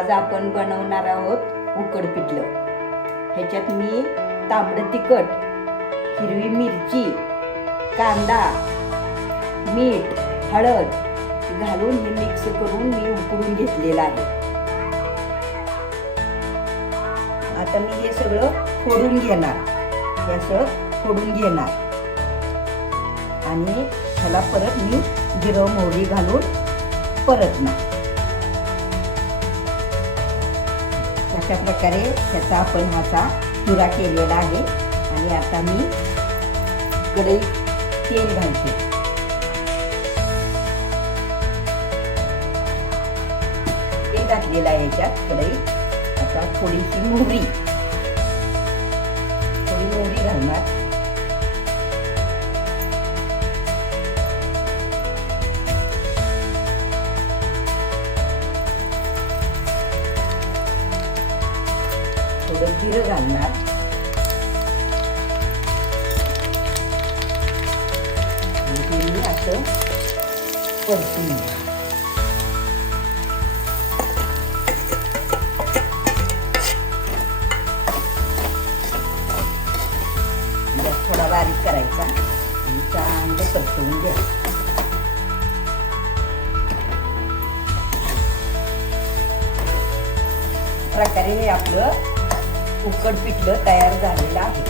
आज आपण बनवणार आहोत उकड पिठलं. ह्याच्यात मी तांबडं तिखट, हिरवी मिरची, कांदा, मीठ, हळद घालून हे मिक्स करून मी उकडून घेतलेलं आहे. आता मी हे सगळं फोडून घेणार, हे असं फोडून घेणार आणि ह्याला परत मी जिरं मोहरी घालून परतणार. अशा प्रकारे त्याचा आपण ह्याचा चुरा केलेला आहे. आणि आता मी कढईत तेल घालते. तेल घातलेलं आहे ह्याच्यात कढईत. आता थोडी मोहरी घालणार. थोडं जिरं घालणार. आणि असं परतून घ्या. थोडा बारीक करायचा आणि चांगलं परतवून घ्या. प्रकारे हे आपलं उकड पिठलं तयार झालेलं आहे.